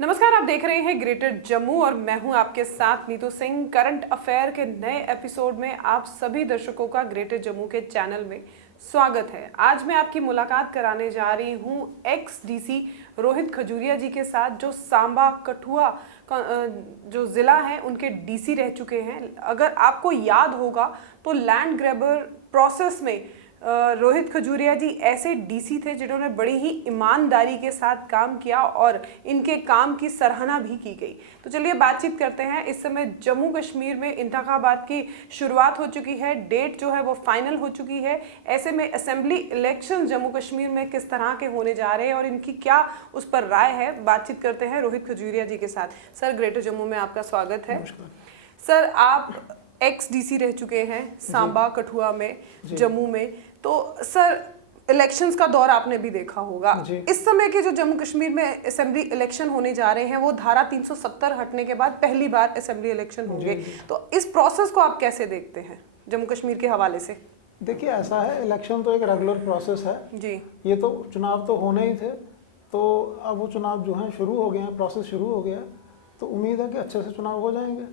नमस्कार, आप देख रहे हैं ग्रेटर जम्मू और मैं हूं आपके साथ नीतू सिंह। करंट अफेयर के नए एपिसोड में आप सभी दर्शकों का ग्रेटर जम्मू के चैनल में स्वागत है। आज मैं आपकी मुलाकात कराने जा रही हूं एक्स डीसी रोहित खजूरिया जी के साथ, जो सांबा कठुआ जो ज़िला है उनके डीसी रह चुके हैं। अगर आपको याद होगा तो लैंड ग्रैबर प्रोसेस में रोहित खजूरिया जी ऐसे डीसी थे जिन्होंने बड़ी ही ईमानदारी के साथ काम किया और इनके काम की सराहना भी की गई। तो चलिए बातचीत करते हैं। इस समय जम्मू कश्मीर में इंतखाबात की शुरुआत हो चुकी है, डेट जो है वो फाइनल हो चुकी है। ऐसे में असेंबली इलेक्शन जम्मू कश्मीर में किस तरह के होने जा रहे हैं और इनकी क्या उस पर राय है, बातचीत करते हैं रोहित खजूरिया जी के साथ। सर, ग्रेटर जम्मू में आपका स्वागत है। सर, आप एक्स डीसी रह चुके हैं सांबा कठुआ में, जम्मू में। तो सर, इलेक्शंस का दौर आपने भी देखा होगा। इस समय के जो जम्मू कश्मीर में असेंबली इलेक्शन होने जा रहे हैं वो धारा 370 हटने के बाद पहली बार असेंबली इलेक्शन होंगे। तो इस प्रोसेस को आप कैसे देखते हैं जम्मू कश्मीर के हवाले से? देखिए, ऐसा है, इलेक्शन तो एक रेगुलर प्रोसेस है जी। ये तो चुनाव तो होने ही थे, तो अब वो चुनाव जो है शुरू हो गए हैं, प्रोसेस शुरू हो गया है, तो उम्मीद है कि अच्छे से चुनाव हो जाएंगे।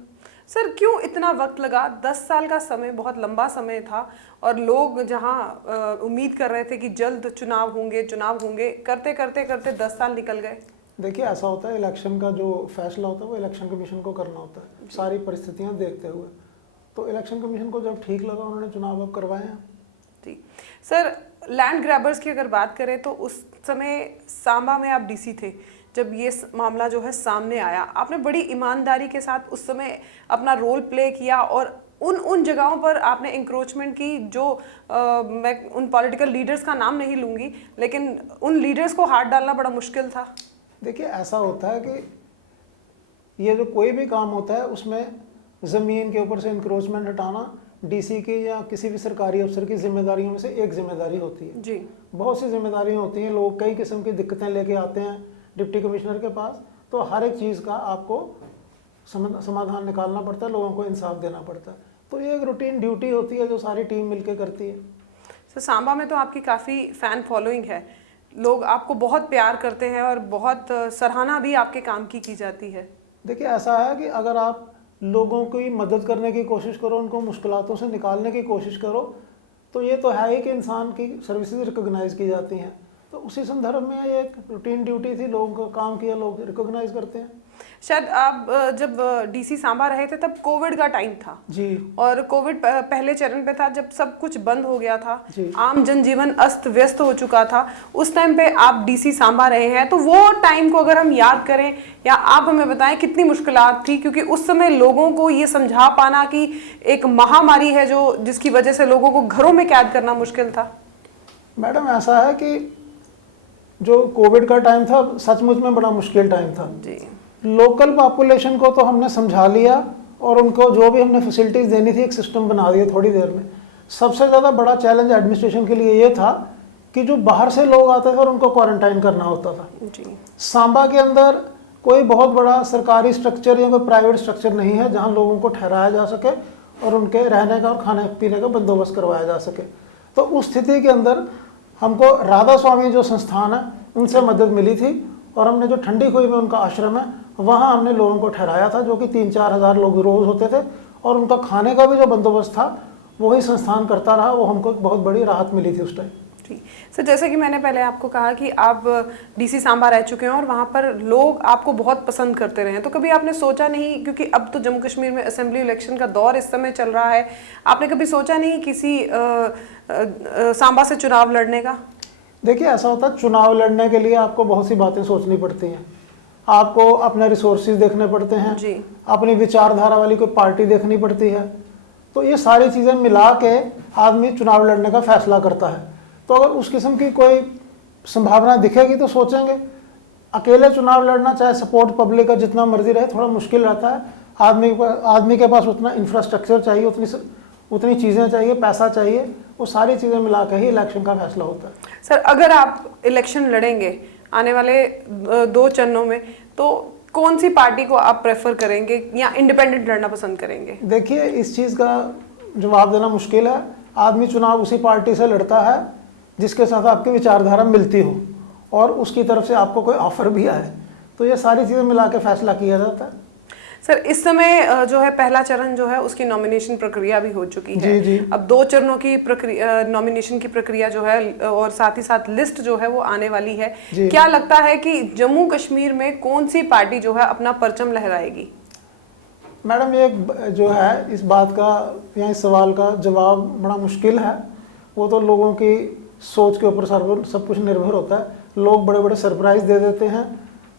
सर, क्यों इतना वक्त लगा? 10 साल का समय बहुत लंबा समय था और लोग जहां उम्मीद कर रहे थे कि जल्द चुनाव होंगे, करते करते करते 10 साल निकल गए। देखिए, ऐसा होता है, इलेक्शन का जो फैसला होता है वो इलेक्शन कमीशन को करना होता है, सारी परिस्थितियां देखते हुए। तो इलेक्शन कमीशन को जब ठीक लगा उन्होंने चुनाव अब करवाए हैं जी। सर, लैंड ग्रैबर्स की अगर बात करें तो उस समय सांबा में आप डीसी थे जब ये मामला जो है सामने आया। आपने बड़ी ईमानदारी के साथ उस समय अपना रोल प्ले किया और उन जगहों पर आपने इंक्रोचमेंट की जो मैं उन पॉलिटिकल लीडर्स का नाम नहीं लूँगी, लेकिन उन लीडर्स को हाथ डालना बड़ा मुश्किल था। देखिए, ऐसा होता है कि ये जो कोई भी काम होता है उसमें ज़मीन के ऊपर से इंक्रोचमेंट हटाना डीसी की या किसी भी सरकारी अफसर की जिम्मेदारियों में से एक जिम्मेदारी होती है जी। बहुत सी जिम्मेदारियाँ होती हैं, लोग कई किस्म की दिक्कतें लेके आते हैं डिप्टी कमिश्नर के पास, तो हर एक चीज़ का आपको समाधान निकालना पड़ता है, लोगों को इंसाफ देना पड़ता है। तो ये एक रूटीन ड्यूटी होती है जो सारी टीम मिलकर करती है। सर, सांबा में तो आपकी काफ़ी फ़ैन फॉलोइंग है, लोग आपको बहुत प्यार करते हैं और बहुत सराहना भी आपके काम की जाती है। देखिए, ऐसा है कि अगर आप लोगों की मदद करने की कोशिश करो, उनको मुश्किलातों से निकालने की कोशिश करो, तो ये तो है ही कि इंसान की सर्विसेज रिकॉग्नाइज की जाती हैं। तो उसी संदर्भ में ये एक रूटीन ड्यूटी थी, लोगों का काम किया, लोग रिकॉग्नाइज करते हैं। शायद आप जब डीसी सांबा रहे थे तब कोविड का टाइम था जी, और कोविड पहले चरण पे था जब सब कुछ बंद हो गया था, आम जनजीवन अस्त व्यस्त हो चुका था। उस टाइम पे आप डीसी सांबा रहे हैं, तो वो टाइम को अगर हम याद करें या आप हमें बताएं कितनी मुश्किलात थी, क्योंकि उस समय लोगों को ये समझा पाना कि एक महामारी है जो जिसकी वजह से लोगों को घरों में कैद करना मुश्किल था। मैडम, ऐसा है कि जो कोविड का टाइम था सचमुच में बड़ा मुश्किल टाइम था जी। लोकल पॉपुलेशन को तो हमने समझा लिया और उनको जो भी हमने फैसिलिटीज़ देनी थी एक सिस्टम बना दिया थोड़ी देर में। सबसे ज़्यादा बड़ा चैलेंज एडमिनिस्ट्रेशन के लिए ये था कि जो बाहर से लोग आते थे और उनको क्वारंटाइन करना होता था जी। सांबा के अंदर कोई बहुत बड़ा सरकारी स्ट्रक्चर या कोई प्राइवेट स्ट्रक्चर नहीं है जहाँ लोगों को ठहराया जा सके और उनके रहने का और खाने पीने का बंदोबस्त करवाया जा सके। तो उस स्थिति के अंदर हमको राधा स्वामी जो संस्थान है उनसे मदद मिली थी और हमने जो ठंडी खुई में उनका आश्रम है वहाँ हमने लोगों को ठहराया था, जो कि 3-4 हज़ार लोग रोज़ होते थे, और उनका खाने का भी जो बंदोबस्त था वही संस्थान करता रहा। वो हमको एक बहुत बड़ी राहत मिली थी उस टाइम। ठीक सर, जैसे कि मैंने पहले आपको कहा कि आप डीसी सांबा रह चुके हैं और वहाँ पर लोग आपको बहुत पसंद करते रहे हैं, तो कभी आपने सोचा नहीं, क्योंकि अब तो जम्मू कश्मीर में असेंबली इलेक्शन का दौर इस समय चल रहा है, आपने कभी सोचा नहीं किसी सांबा से चुनाव लड़ने का? देखिए, ऐसा होता है, चुनाव लड़ने के लिए आपको बहुत सी बातें सोचनी पड़ती हैं। आपको अपने रिसोर्सेज देखने पड़ते हैं जी। अपनी विचारधारा वाली कोई पार्टी देखनी पड़ती है। तो ये सारी चीज़ें मिला के आदमी चुनाव लड़ने का फैसला करता है। तो अगर उस किस्म की कोई संभावना दिखेगी तो सोचेंगे। अकेले चुनाव लड़ना, चाहे सपोर्ट पब्लिक का जितना मर्जी रहे, थोड़ा मुश्किल रहता है। आदमी के पास उतना इंफ्रास्ट्रक्चर चाहिए, उतनी चीज़ें चाहिए, पैसा चाहिए, वो सारी चीज़ें मिला के ही इलेक्शन का फैसला होता है। सर, अगर आप इलेक्शन लड़ेंगे आने वाले 2 चरणों में, तो कौन सी पार्टी को आप प्रेफर करेंगे या इंडिपेंडेंट लड़ना पसंद करेंगे? देखिए, इस चीज़ का जवाब देना मुश्किल है। आदमी चुनाव उसी पार्टी से लड़ता है जिसके साथ आपकी विचारधारा मिलती हो और उसकी तरफ से आपको कोई ऑफर भी आए। तो ये सारी चीज़ें मिला के फैसला किया जाता है। सर इस समय जो है पहला चरण जो है उसकी नॉमिनेशन प्रक्रिया भी हो चुकी है। जी। अब 2 चरणों की प्रक्रिया, नॉमिनेशन की प्रक्रिया जो है और साथ ही साथ लिस्ट जो है वो आने वाली है। क्या लगता है कि जम्मू कश्मीर में कौन सी पार्टी जो है अपना परचम लहराएगी? मैडम ये जो है इस बात का या इस सवाल का जवाब बड़ा मुश्किल है। वो तो लोगों की सोच के ऊपर सब कुछ निर्भर होता है। लोग बड़े बड़े सरप्राइज दे देते हैं,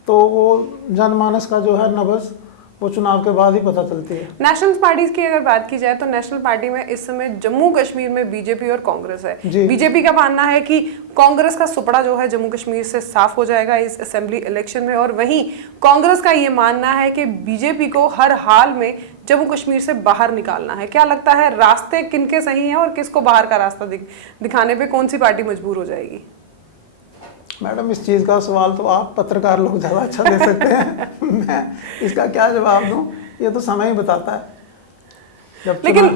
तो वो जनमानस का जो है नब्ज़ वो चुनाव के बाद ही पता चलती है। नेशनल पार्टीज की अगर बात की जाए तो नेशनल पार्टी में इस समय जम्मू कश्मीर में बीजेपी और कांग्रेस है। बीजेपी का मानना है कि कांग्रेस का सुपड़ा जो है जम्मू कश्मीर से साफ हो जाएगा इस असेंबली इलेक्शन में, और वहीं कांग्रेस का ये मानना है कि बीजेपी को हर हाल में जम्मू कश्मीर से बाहर निकालना है। क्या लगता है रास्ते किनके सही हैं और किसको बाहर का रास्ता दिखाने पे कौन सी पार्टी मजबूर हो जाएगी? मैडम इस चीज़ का सवाल तो आप पत्रकार लोग ज़्यादा अच्छा दे सकते हैं। मैं इसका क्या जवाब दूं, ये तो समय ही बताता है। लेकिन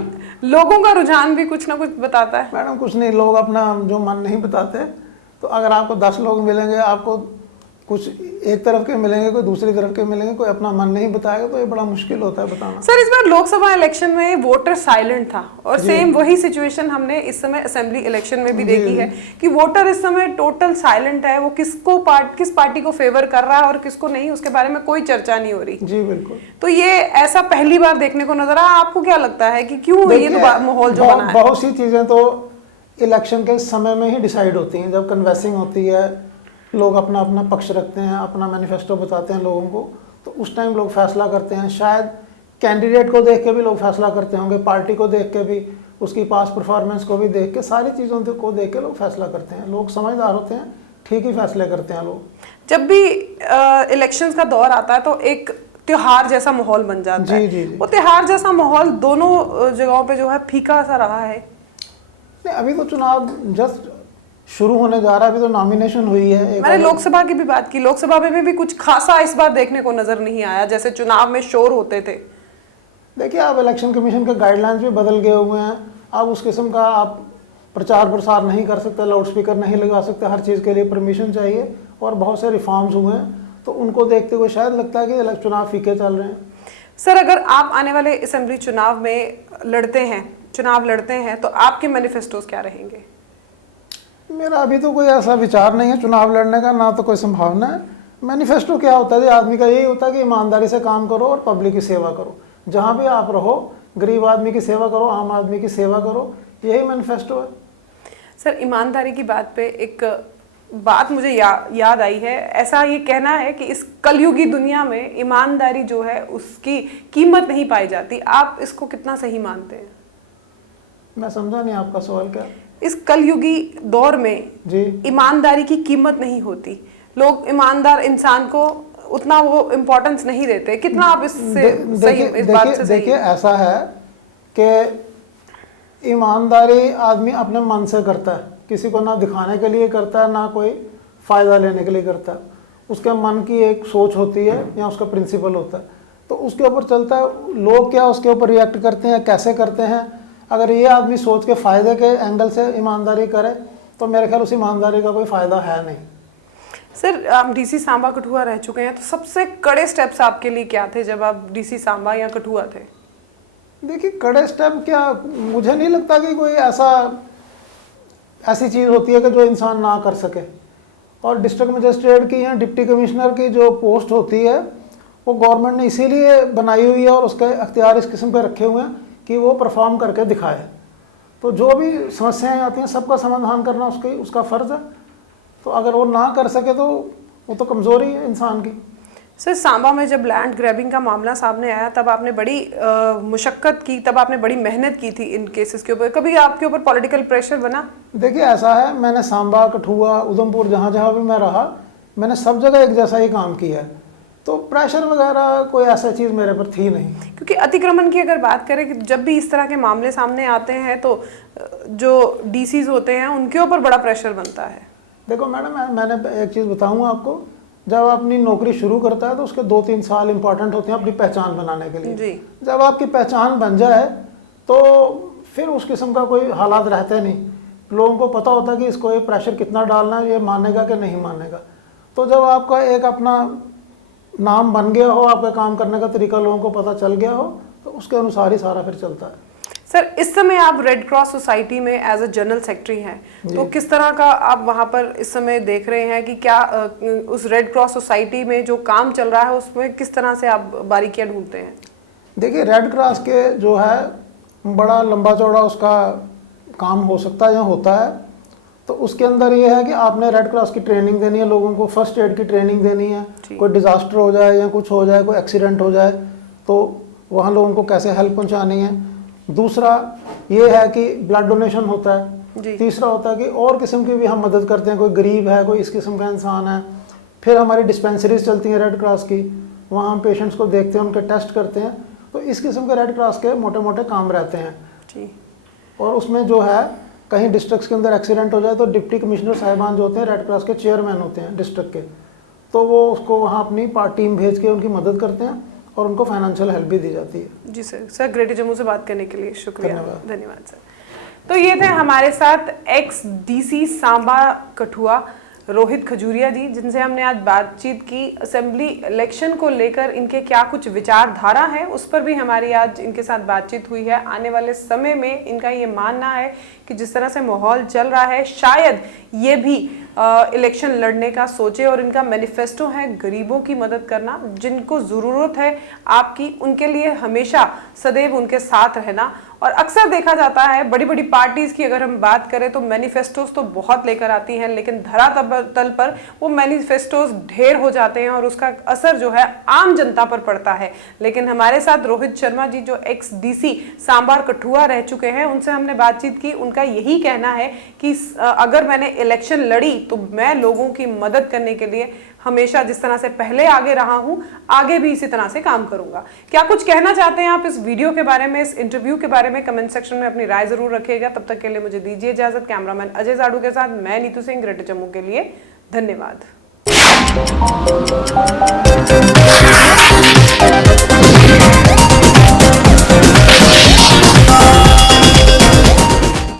लोगों का रुझान भी कुछ ना कुछ बताता है। मैडम कुछ नहीं, लोग अपना जो मन नहीं बताते। तो अगर आपको 10 लोग मिलेंगे, आपको कुछ एक तरफ के मिलेंगे, कोई दूसरी तरफ के मिलेंगे, कोई अपना मन नहीं बताएगा, तो ये बड़ा मुश्किल होता है बताना। सर इस बार लोकसभा इलेक्शन में वोटर साइलेंट था और सेम वही सिचुएशन हमने इस समय असेंबली इलेक्शन में भी देखी है कि वोटर इस समय टोटल साइलेंट है। वो किस पार्टी को फेवर कर रहा है और किसको नहीं, उसके बारे में कोई चर्चा नहीं हो रही। जी बिल्कुल। तो ये ऐसा पहली बार देखने को नजर आया। आपको क्या लगता है कि क्यों ये माहौल जो बना है? बहुत सी चीजें तो इलेक्शन के समय में ही डिसाइड होती हैं। जब कन्वेंसिंग होती है, लोग अपना अपना पक्ष रखते हैं, अपना मैनिफेस्टो बताते हैं लोगों को, तो उस टाइम लोग फैसला करते हैं। शायद कैंडिडेट को देख के भी लोग फैसला करते होंगे, पार्टी को देख के भी, उसकी पास परफॉर्मेंस को भी देख के, सारी चीज़ों को देख के लोग फैसला करते हैं। लोग समझदार होते हैं, ठीक ही फैसले करते हैं लोग। जब भी इलेक्शंस का दौर आता है तो एक त्योहार जैसा माहौल बन जाता है। जी। वो त्योहार जैसा माहौल दोनों जगहों पे जो है फीका सा रहा है। नहीं, अभी तो चुनाव जस्ट शुरू होने जा रहा है, अभी तो नॉमिनेशन हुई है। मैंने लोकसभा की भी बात की, लोकसभा में भी कुछ खासा इस बार देखने को नजर नहीं आया जैसे चुनाव में शोर होते थे। देखिए, अब इलेक्शन कमीशन के गाइडलाइंस भी बदल गए हुए हैं। अब उस किस्म का आप प्रचार प्रसार नहीं कर सकते, लाउड स्पीकर नहीं लगा सकते, हर चीज़ के लिए परमिशन चाहिए, और बहुत से रिफॉर्म्स हुए हैं। तो उनको देखते हुए शायद लगता है कि चुनाव फीके चल रहे हैं। सर अगर आप आने वाले असेंबली चुनाव में लड़ते हैं तो आपके मैनिफेस्टोस क्या रहेंगे? मेरा अभी तो कोई ऐसा विचार नहीं है चुनाव लड़ने का, ना तो कोई संभावना है। मैनिफेस्टो क्या होता है? आदमी का यही होता है कि ईमानदारी से काम करो और पब्लिक की सेवा करो। जहाँ भी आप रहो, गरीब आदमी की सेवा करो, आम आदमी की सेवा करो, यही मैनिफेस्टो है। सर ईमानदारी की बात पे एक बात मुझे याद आई है। ऐसा ये कहना है कि इस कलयुगी दुनिया में ईमानदारी जो है उसकी कीमत नहीं पाई जाती। आप इसको कितना सही मानते हैं? मैं समझा नहीं आपका सवाल क्या। इस कलयुगी दौर में जी ईमानदारी की कीमत नहीं होती, लोग ईमानदार इंसान को उतना वो इम्पोर्टेंस नहीं देते। कितना आप इससे सही, इस बात से सही? देखिए ऐसा है कि ईमानदारी आदमी अपने मन से करता है, किसी को ना दिखाने के लिए करता है, ना कोई फ़ायदा लेने के लिए करता है। उसके मन की एक सोच होती है या उसका प्रिंसिपल होता है, तो उसके ऊपर चलता है। लोग क्या उसके ऊपर रिएक्ट करते हैं, कैसे करते हैं। अगर ये आदमी सोच के फ़ायदे के एंगल से ईमानदारी करे तो मेरे ख्याल उस ईमानदारी का कोई फ़ायदा है नहीं। सर आप डीसी सांबा कठुआ रह चुके हैं, तो सबसे कड़े स्टेप्स आपके लिए क्या थे जब आप डीसी सांबा या कठुआ थे? देखिए, कड़े स्टेप क्या, मुझे नहीं लगता कि कोई ऐसी चीज़ होती है कि जो इंसान ना कर सके। और डिस्ट्रिक्ट मजिस्ट्रेट की या डिप्टी कमिश्नर की जो पोस्ट होती है वो गवर्नमेंट ने इसीलिए बनाई हुई है और उसके अख्तियार इस किस्म पे रखे हुए हैं कि वो परफॉर्म करके दिखाए। तो जो भी समस्याएं आती हैं सबका समाधान करना उसका फ़र्ज़ है। तो अगर वो ना कर सके तो वो तो कमज़ोरी है इंसान की। सर सांबा में जब लैंड ग्रैबिंग का मामला सामने आया तब आपने बड़ी मुशक्क़त की, तब आपने बड़ी मेहनत की थी इन केसेस के ऊपर। कभी आपके ऊपर पॉलिटिकल प्रेशर बना? देखिए ऐसा है, मैंने सांबा, कठुआ, उधमपुर, जहाँ जहाँ भी मैं रहा, मैंने सब जगह एक जैसा ही काम किया है। तो प्रेशर वगैरह कोई ऐसा चीज़ मेरे पर थी नहीं। क्योंकि अतिक्रमण की अगर बात करें कि जब भी इस तरह के मामले सामने आते हैं तो जो डीसीज होते हैं उनके ऊपर बड़ा प्रेशर बनता है। देखो मैडम, मैंने एक चीज़ बताऊँगा आपको। जब आप अपनी नौकरी शुरू करता है तो उसके 2-3 साल इंपॉर्टेंट होते हैं अपनी पहचान बनाने के लिए। जी। जब आपकी पहचान बन जाए तो फिर उस किस्म का कोई हालात रहते नहीं। लोगों को पता होता है कि इसको ये प्रेशर कितना डालना है, ये मानेगा कि नहीं मानेगा। तो जब आपका एक अपना नाम बन गया हो, आपका काम करने का तरीका लोगों को पता चल गया हो, तो उसके अनुसार ही सारा फिर चलता है। सर, इस समय आप रेड क्रॉस सोसाइटी में एज अ जनरल सेक्रेटरी हैं, तो किस तरह का आप वहाँ पर इस समय देख रहे हैं कि क्या उस रेड क्रॉस सोसाइटी में जो काम चल रहा है उसमें किस तरह से आप बारीकियां ढूंढते हैं? देखिए, रेड क्रॉस के जो है बड़ा लंबा चौड़ा उसका काम हो सकता है या होता है। तो उसके अंदर ये है कि आपने रेड क्रॉस की ट्रेनिंग देनी है, लोगों को फर्स्ट एड की ट्रेनिंग देनी है। कोई डिज़ास्टर हो जाए या कुछ हो जाए, कोई एक्सीडेंट हो जाए, तो वहाँ लोगों को कैसे हेल्प पहुँचानी है। दूसरा ये है कि ब्लड डोनेशन होता है। तीसरा होता है कि और किस्म की भी हम मदद करते हैं, कोई गरीब है, कोई इस किस्म का इंसान है। फिर हमारी डिस्पेंसरीज चलती हैं रेड क्रॉस की, वहाँ हम पेशेंट्स को देखते हैं, उनके टेस्ट करते हैं। तो इस किस्म के रेड क्रॉस के मोटे मोटे काम रहते हैं जी। और उसमें जो है कहीं डिस्ट्रिक्ट के अंदर एक्सीडेंट हो जाए तो डिप्टी कमिश्नर साहिबान जो होते हैं रेड क्रॉस के चेयरमैन होते हैं डिस्ट्रिक्ट के, तो वो उसको वहाँ अपनी टीम भेज के उनकी मदद करते हैं और उनको फाइनेंशियल हेल्प भी दी जाती है। जी सर, ग्रेटर जम्मू से बात करने के लिए शुक्रिया, धन्यवाद सर। तो ये थे हमारे साथ एक्स डीसी सांबा कठुआ रोहित खजूरिया जी, जिनसे हमने आज बातचीत की। असेंबली इलेक्शन को लेकर इनके क्या कुछ विचारधारा है उस पर भी हमारी आज इनके साथ बातचीत हुई है। आने वाले समय में इनका ये मानना है कि जिस तरह से माहौल चल रहा है, शायद ये भी इलेक्शन लड़ने का सोचे। और इनका मैनिफेस्टो है गरीबों की मदद करना, जिनको ज़रूरत है आपकी, उनके लिए हमेशा सदैव उनके साथ रहना। और अक्सर देखा जाता है बड़ी बड़ी पार्टीज की अगर हम बात करें तो मैनिफेस्टोस तो बहुत लेकर आती हैं, लेकिन धरातल पर वो मैनिफेस्टोस ढेर हो जाते हैं और उसका असर जो है आम जनता पर पड़ता है। लेकिन हमारे साथ रोहित शर्मा जी, जो एक्स डीसी सांबार कठुआ रह चुके हैं, उनसे हमने बातचीत की। उनका यही कहना है कि अगर मैंने इलेक्शन लड़ी तो मैं लोगों की मदद करने के लिए हमेशा जिस तरह से पहले आगे रहा हूं, आगे भी इसी तरह से काम करूंगा। क्या कुछ कहना चाहते हैं आप इस वीडियो के बारे में, इस इंटरव्यू के बारे में? कमेंट सेक्शन में अपनी राय जरूर रखिएगा। तब तक के लिए मुझे दीजिए इजाजत। कैमरामैन अजय जाड़ू के साथ मैं नीतू सिंह, ग्रेटर जम्मू के लिए धन्यवाद।